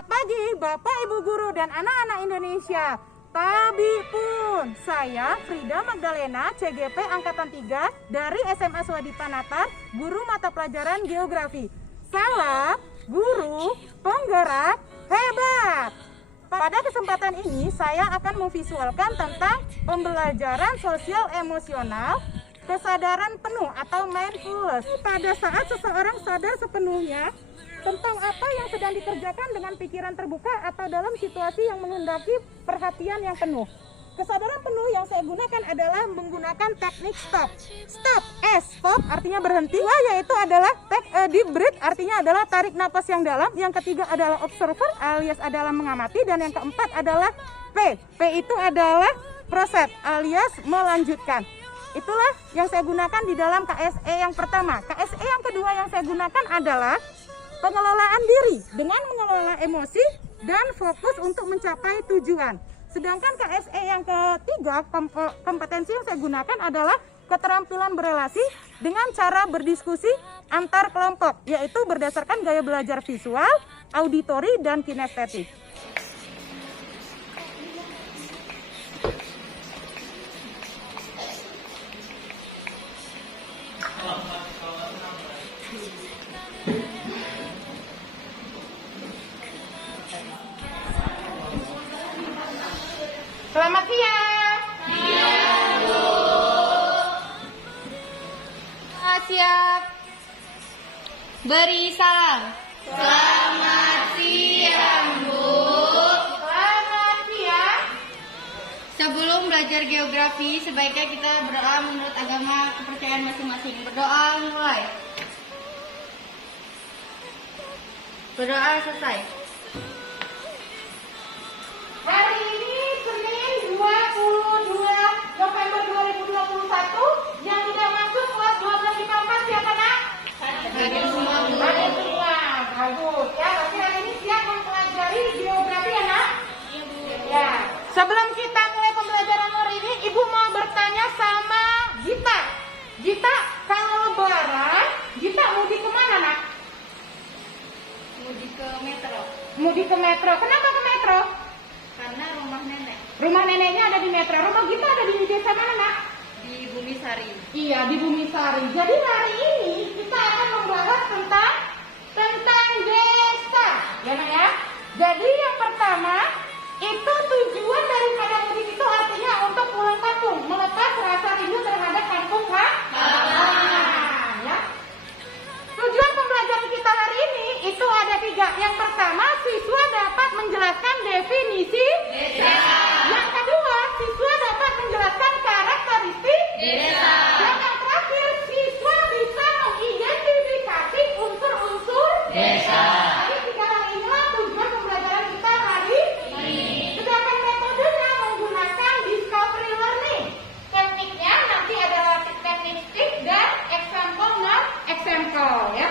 Selamat pagi Bapak, Ibu Guru, dan anak-anak Indonesia. Tabi pun, saya Frida Magdalena, CGP Angkatan 3 dari SMA Swadipa Natar, guru mata pelajaran geografi. Salam guru penggerak hebat. Pada kesempatan ini saya akan memvisualkan tentang pembelajaran sosial emosional, kesadaran penuh atau mindfulness. Pada saat seseorang sadar sepenuhnya tentang apa yang sedang dikerjakan dengan pikiran terbuka atau dalam situasi yang menghendaki perhatian yang penuh. Kesadaran penuh yang saya gunakan adalah menggunakan teknik stop. Stop, stop artinya berhenti. Yaitu adalah take a deep breath, artinya adalah tarik napas yang dalam. Yang ketiga adalah observer alias adalah mengamati. Dan yang keempat adalah P. P itu adalah proses alias melanjutkan. Itulah yang saya gunakan di dalam KSE yang pertama. KSE yang kedua yang saya gunakan adalah pengelolaan diri dengan mengelola emosi dan fokus untuk mencapai tujuan. Sedangkan KSE yang ketiga, kompetensi yang saya gunakan adalah keterampilan berelasi dengan cara berdiskusi antar kelompok, yaitu berdasarkan gaya belajar visual, auditori, dan kinestetik. Selamat siang. Siang, Bu. Siap. Beri salam. Selamat siang, Bu. Selamat siang. Sebelum belajar geografi, sebaiknya kita berdoa menurut agama kepercayaan masing-masing. Berdoa mulai. Berdoa selesai. Hari ini Senin 22 November 2021 yang tidak masuk kelas 1254 siapa nak? Hadir semua, Bu. Hadir semua, bagus ya. Berarti hari ini siap mempelajari geografi ya nak? Iya, Bu. Ya. Sebelum kita mulai pembelajaran hari ini, Ibu mau bertanya sama Gita. Gita, kalau lebaran, Gita mudik kemana nak? Mudik ke Metro. Mudik ke Metro. Kenapa ke Metro? Karena rumah nenek Rumah neneknya ada di Metro. Rumah Gita ada di desa mana nak? di Bumi Sari. Iya, di Bumi Sari. Jadi hari ini kita akan membahas tentang desa, ya nak ya. Jadi yang pertama itu tujuan daripada mudik itu artinya untuk pulang kampung, melepas rasa rindu terhadap kampung halaman. Ya. Tujuan pembelajaran kita hari ini itu ada 3. Yang pertama, siswa dapat menjelaskan definisi Desa. Yang kedua, siswa dapat menjelaskan karakteristik Desa. Dan yang terakhir, siswa bisa mengidentifikasi unsur-unsur Desa. Jadi 3 hal inilah tujuan pembelajaran kita hari ini. Sedangkan metodenya menggunakan discovery learning. Tekniknya nanti adalah teknik stick dan example non example ya.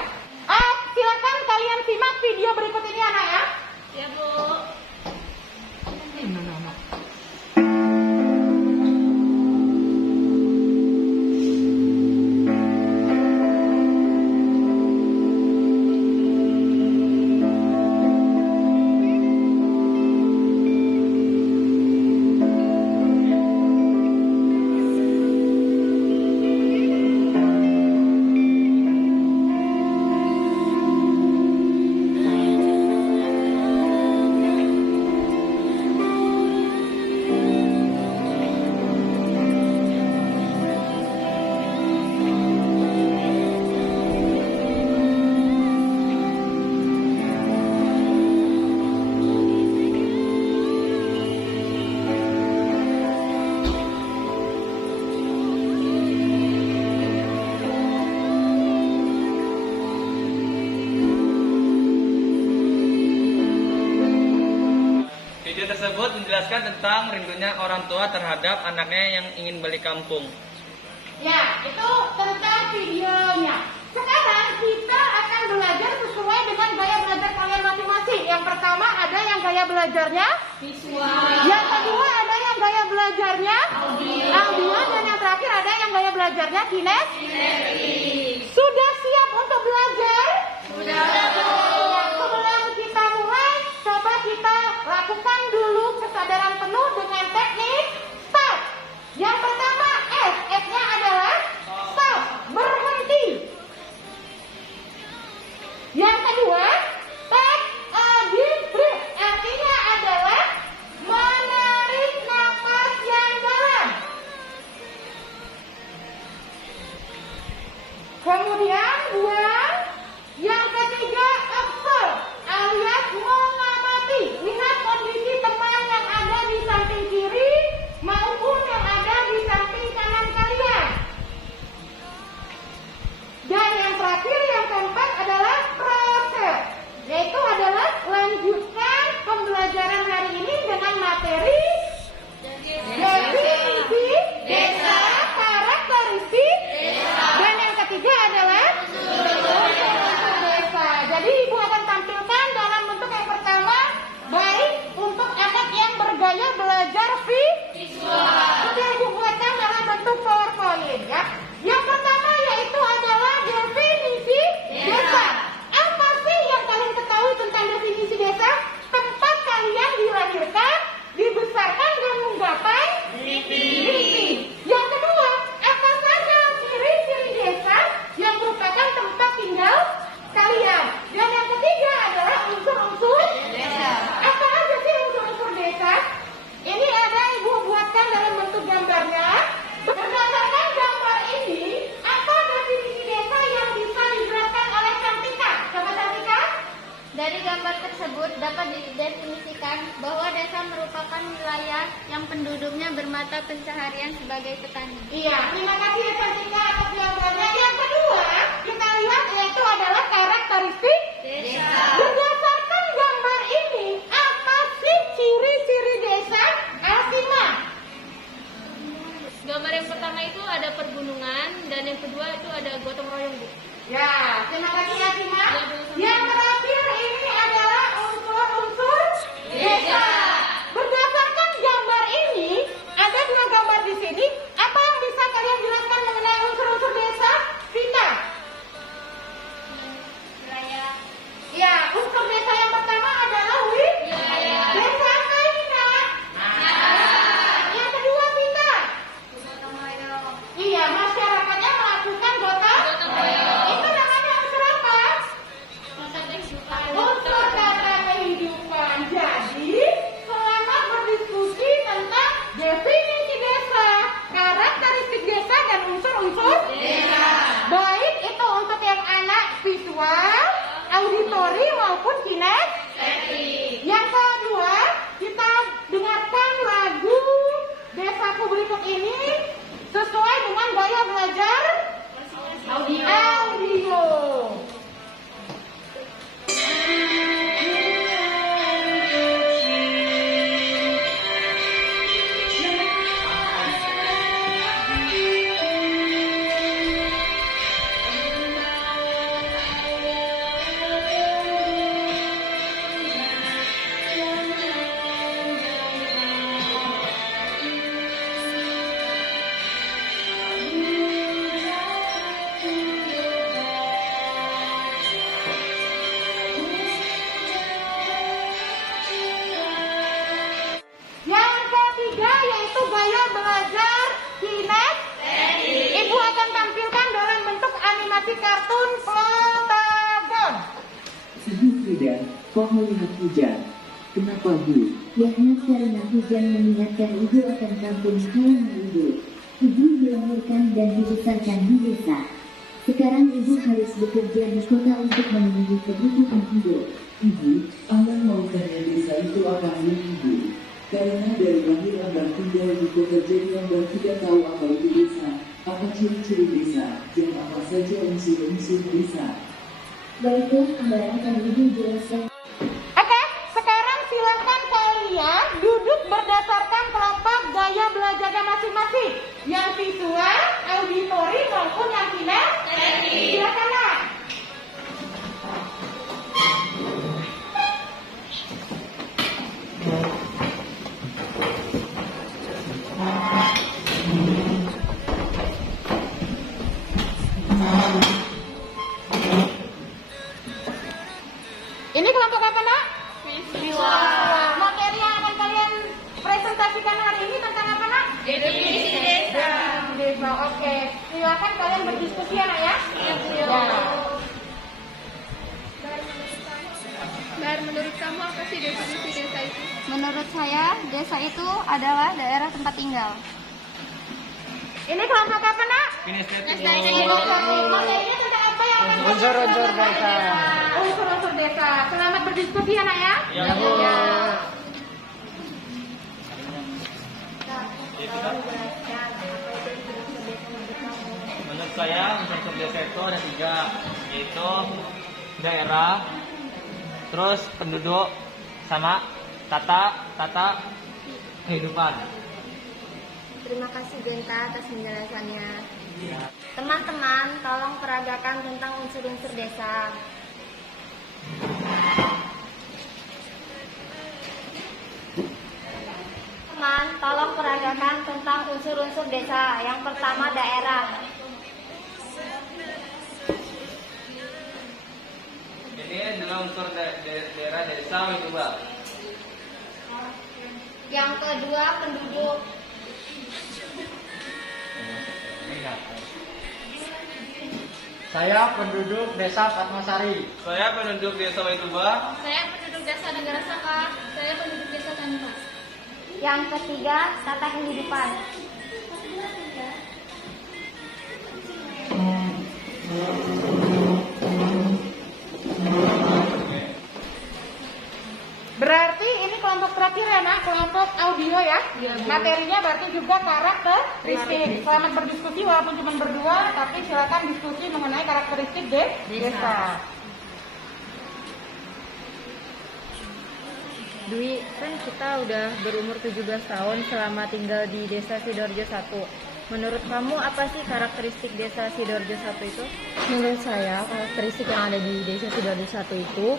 Silakan kalian simak video berikut ini anak ya. Ya, Bu. Video tersebut menjelaskan tentang rindunya orang tua terhadap anaknya yang ingin balik kampung. Ya, itu tentang videonya. Sekarang kita akan belajar sesuai dengan gaya belajar kalian masing-masing. Yang pertama ada yang gaya belajarnya Visual. Yang kedua ada yang gaya belajarnya audio. Dan yang terakhir ada yang gaya belajarnya kinestetik. Sudah siap untuk belajar? Sudah, Bu. Sebelum kita mulai, coba didefinisikan bahwa desa merupakan wilayah yang penduduknya bermata pencaharian sebagai petani. Iya, terima kasih ya Cantika atas jawabannya. Yang kedua, kita lihat yaitu adalah karakteristik Desa. berdasarkan gambar ini, apa sih ciri-ciri desa Asima? Gambar yang pertama itu ada pergunungan dan yang kedua itu ada gotong royong, Bu. Ya, terima kasih Asima. Ya, Bu. Yang terakhir ini adalah unsur-unsur desa. Berdasarkan gambar ini, ada dua gambar di sini. Apa yang bisa kalian jelaskan mengenai unsur-unsur desa? Vita. Wilayah. Ya, unsur desa yang pertama adalah Wilayah. desa apa ini, Nak? Yang kedua, Vita. Gotong royong. Iya, masyarakatnya melakukan gotong royong. Itu namanya unsur apa? Unsur kata kehidupan. Jadi, selamat berdiskusi tentang definisi desa, karakteristik desa, dan unsur-unsur desa. Baik itu untuk yang anak visual, auditori maupun kinestetik. Yang kedua, kita dengarkan lagu Desaku berikut ini sesuai dengan gaya belajar audio. Yang ketiga yaitu gaya belajar kinestetik. Ibu akan tampilkan dalam bentuk animasi kartun Plotagon. Ibu Frida, kok melihat hujan? Kenapa Bu? Ya karena hujan mengingatkan ibu akan kampung halaman ibu. Ibu dilahirkan dan dibesarkan di desa. Sekarang ibu harus bekerja di kota untuk memenuhi kebutuhan hidup. Ibu, Alan mau tanya desa itu apa Ibu? Karena dari lahir Abang tinggal di kota jadi Abang tidak tahu apa itu desa. Apa ciri-ciri desa? Dan apa saja unsur-unsur desa? Baiklah, Abang akan ibu jelaskan. Oke, sekarang silakan kalian duduk berdasarkan kelompok gaya belajarnya masing-masing. Yang visual, auditori maupun yang kinestetik. Silakan, Nak. Ini kelompok apa, Nak? Visual. Materi yang akan kalian presentasikan hari ini tentang apa, Nak? Definisi desa. Desa, oke. Silakan kalian berdiskusi ya, Nak ya. Ya. Bar, menurut kamu apa sih definisi desa itu? Menurut saya, desa itu adalah daerah tempat tinggal. Ini kelompok apa, Nak? Kinestetik. Materinya tentang apa yang akan unsur-unsur desa. Unsur-unsur desa. Selamat berdiskusi ya, Nak ya. Ya, Bu. Ya. Menurut saya unsur desa itu ada 3, yaitu daerah, terus penduduk, sama tata kehidupan. Terima kasih Genta atas penjelasannya. Teman-teman, tolong peragakan tentang unsur-unsur desa. Teman, tolong peragakan tentang unsur-unsur desa. Yang pertama daerah. Ini adalah unsur daerah desa itu, Mbak. Yang kedua penduduk. Saya penduduk desa Fatmasari. Saya penduduk desa Waituba. Saya penduduk desa Negara Saka. Saya penduduk desa Tanima. Yang ketiga tata kehidupan. Berarti ini kelompok terakhir ya nak, kelompok audio ya. Materinya berarti juga karakteristik. Selamat berdiskusi walaupun cuma berdua, tapi silakan diskusi mengenai karakteristik desa. Dwi, kan kita udah berumur 17 tahun selama tinggal di Desa Sidoarjo 1. Menurut kamu apa sih karakteristik Desa Sidoarjo 1 itu? Menurut saya, karakteristik yang ada di Desa Sidoarjo 1 itu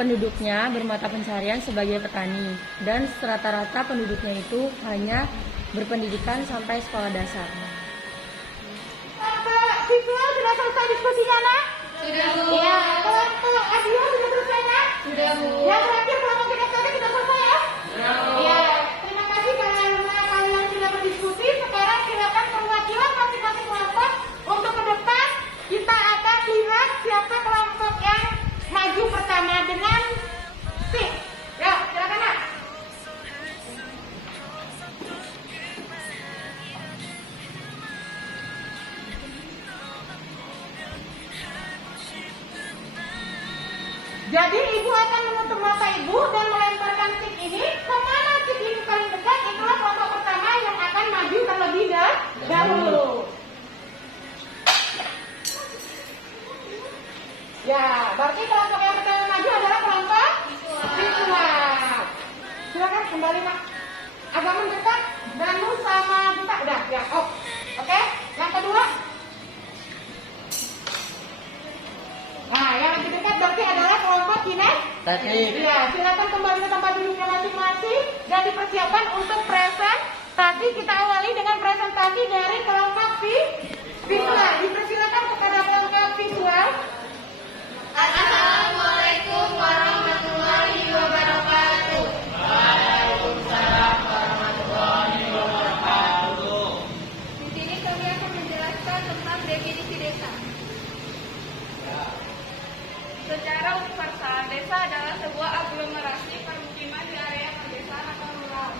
penduduknya bermata pencarian sebagai petani dan rata-rata penduduknya itu hanya berpendidikan sampai sekolah dasar. Kelompok visual sudah selesai diskusinya nak? Sudah, Bu. Ya, kelompok audio sudah selesai nak? Sudah, Bu. Yang terakhir kelompok kinestetik sudah selesai ya? Sudah, Bu. Ya, terima kasih karena kalian sudah berdiskusi. Sekarang silakan perwakilan masing-masing kelompok untuk ke depan. Kita akan lihat siapa kelompok yang maju pertama dengan stick. Ya, silakan nak. Jadi ibu akan menutup mata ibu dan melemparkan stick ini kemana stick ibu paling dekat. Itulah kelompok pertama yang akan maju terlebih dahulu. Ya, berarti kelompok yang pertama maju adalah kelompok visual. Silakan kembali nak. Agak mendekat. Danu sama Buta udah ya. Oke. Yang kedua. Nah, yang lebih dekat berarti adalah kelompok kinestetik. Ya, silakan kembali ke tempat duduknya masing-masing dan dipersiapkan untuk presentasi. Kita awali dengan presentasi dari kelompok visual. Dipersilakan kepada kelompok visual. Assalamualaikum warahmatullahi wabarakatuh. Di sini kami akan menjelaskan tentang definisi desa. Secara universal, desa adalah sebuah aglomerasi permukiman di area pedesaan atau rural.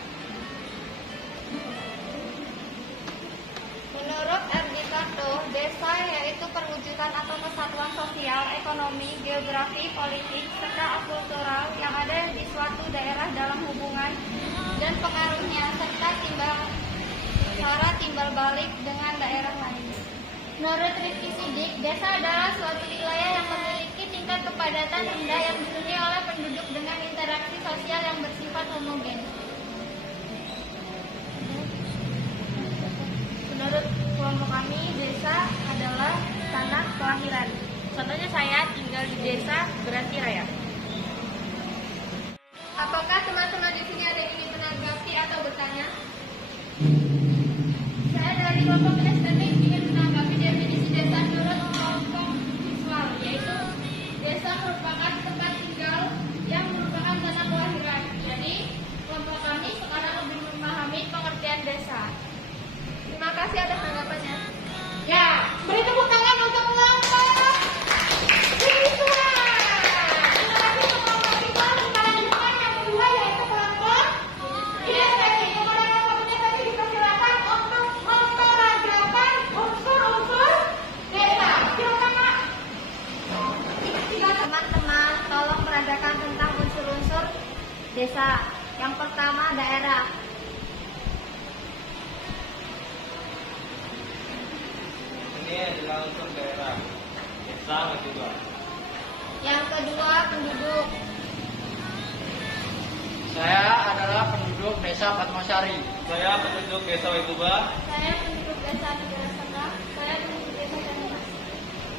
Menurut Erdikado, desa yaitu perwujudan atau kesatuan sosial, ekonomi, geografi, politik, serta akultural yang ada di suatu daerah dalam hubungan dan pengaruhnya serta timbal balik dengan daerah lain. Menurut Rifki Sidik, desa adalah suatu wilayah yang memiliki tingkat kepadatan rendah yang dihuni oleh penduduk dengan interaksi sosial yang bersifat homogen. Menurut kelompok kami, desa adalah tanah kelahiran. Contohnya saya tinggal di desa Beranti Raya. Apakah teman-teman di sini ada yang ingin menanggapi atau bertanya? Saya dari kelompok kinestetik ingin menanggapi definisi desa menurut kelompok visual, yaitu desa merupakan tempat tinggal yang merupakan tanah kelahiran. Jadi, kelompok kami sekarang lebih memahami pengertian desa. Terima kasih atas tanggapannya. Ya, beri tepuk tangan untuk kelompok visual. Terima kasih untuk kelompok visual. Sekarang depan yang kedua yaitu kelompok kinestetik. Kepada kelompok kinestetik dipersilakan untuk memperagakan unsur-unsur desa. Silakan Pak. Teman-teman, tolong peragakan tentang unsur-unsur desa. Yang pertama, daerah. Ini adalah unsur daerah. Desa juga. Yang kedua, penduduk. Saya adalah penduduk Desa Fatmasari. Saya penduduk Desa Wituba. Saya penduduk desa Negara Setengah. Saya penduduk desa Candang.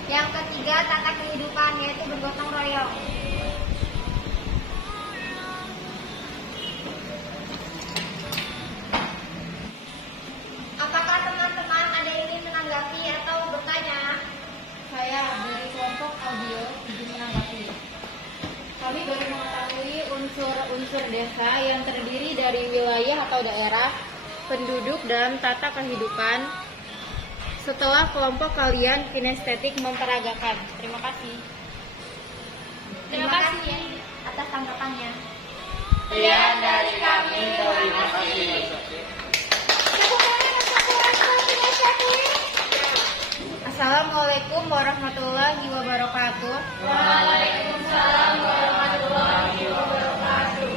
Yang ketiga, tata kehidupan, yaitu bergotong royong. Apakah teman-teman ada yang ingin menanggapi atau bertanya? Saya dari kelompok audio izin menanggapi. Kami baru mengetahui unsur-unsur desa yang terdiri dari wilayah atau daerah, penduduk, dan tata kehidupan setelah kelompok kalian kinestetik memperagakan. Terima kasih. Terima kasih atas tanggapannya. Sekian dari kami, terima kasih. Assalamualaikum warahmatullahi wabarakatuh. Waalaikumsalam warahmatullahi wabarakatuh.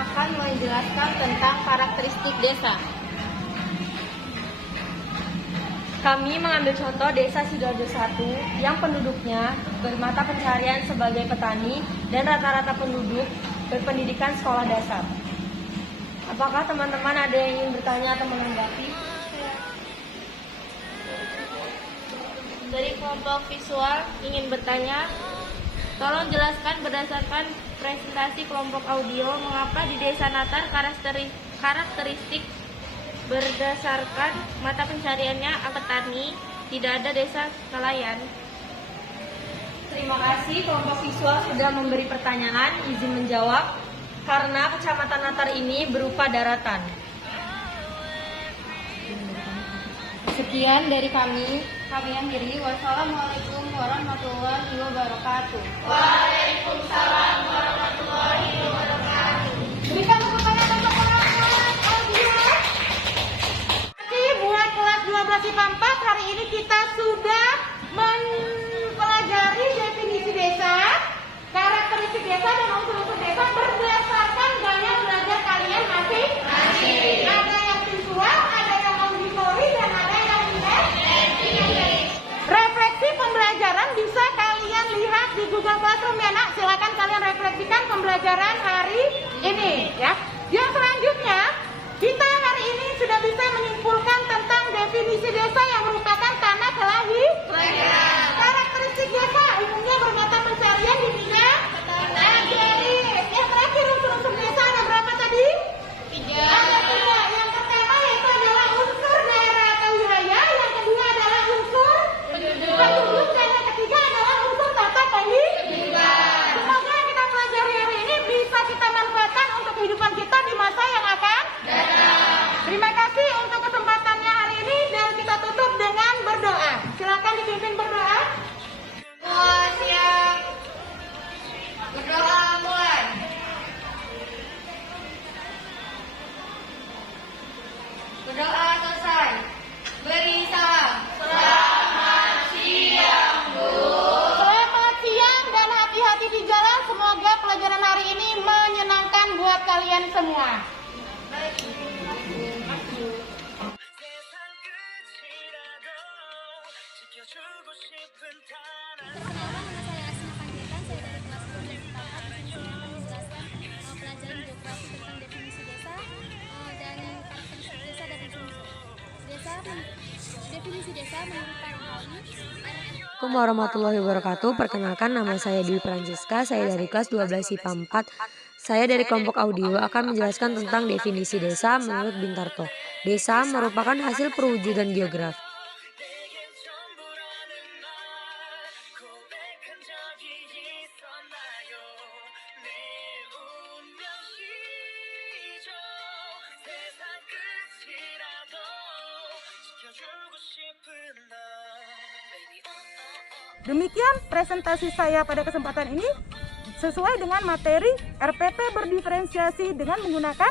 akan menjelaskan tentang karakteristik desa. Kami mengambil contoh desa Sidoarjo 1 yang penduduknya bermata pencaharian sebagai petani dan rata-rata penduduk berpendidikan sekolah dasar. Apakah teman-teman ada yang ingin bertanya atau menanggapi? Dari kelompok visual ingin bertanya, tolong jelaskan berdasarkan presentasi kelompok audio mengapa di Desa Natar karakteristik berdasarkan mata pencariannya petani, tidak ada desa nelayan. Terima kasih kelompok visual sudah memberi pertanyaan, izin menjawab. Karena Kecamatan Natar ini berupa daratan. Sekian dari kami akhiri. Wassalamualaikum warahmatullahi wabarakatuh. Waalaikumsalam warahmatullahi wabarakatuh. Berikan tepuk tangan untuk penonton audio. Buat kelas 12 IPA 4, hari ini kita sudah mempelajari definisi desa, karakteristik desa dan unsur-unsur desa berdasarkan gaya belajar kalian masing-masing. Ada yang visual, ada yang auditori, dan ada yang refleksi pembelajaran bisa kalian lihat di Google Classroom ya nak. Silakan kalian refleksikan pembelajaran hari ini ya. Yang selanjutnya kita hari ini sudah bisa menyimpulkan tentang definisi desa yang merupakan tanah kelahiran. Karakteristik desa umumnya bermata pencarian di bidang agraris. Yang terakhir unsur-unsur desa ada berapa tadi? 3. Ada 3. Yang pertama yaitu adalah unsur daerah atau wilayah. Yang kedua adalah unsur penduduk dan yang ketiga adalah unsur tata kehidupan. Semoga yang kita pelajari hari ini bisa kita manfaatkan untuk kehidupan kita di masa yang akan datang. Terima kasih untuk kesempatannya hari ini dan kita tutup dengan berdoa. Silakan dipimpin berdoa. Siap. Berdoa mulai. Berdoa selesai. Beri salam. Selamat siang, Bu. Selamat siang dan hati-hati di jalan. Semoga pelajaran hari ini menyenangkan buat kalian semua. Definisi desa menurut Pak Rohawi. Assalamualaikum warahmatullahi wabarakatuh. Perkenalkan, nama saya Dwi Francisca. Saya dari kelas 12 IPA 4. Saya dari kelompok audio akan menjelaskan tentang definisi desa menurut Bintarto. Desa merupakan hasil perwujudan geografi. Demikian presentasi saya pada kesempatan ini sesuai dengan materi RPP berdiferensiasi dengan menggunakan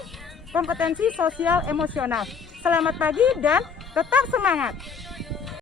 kompetensi sosial emosional. Selamat pagi dan tetap semangat.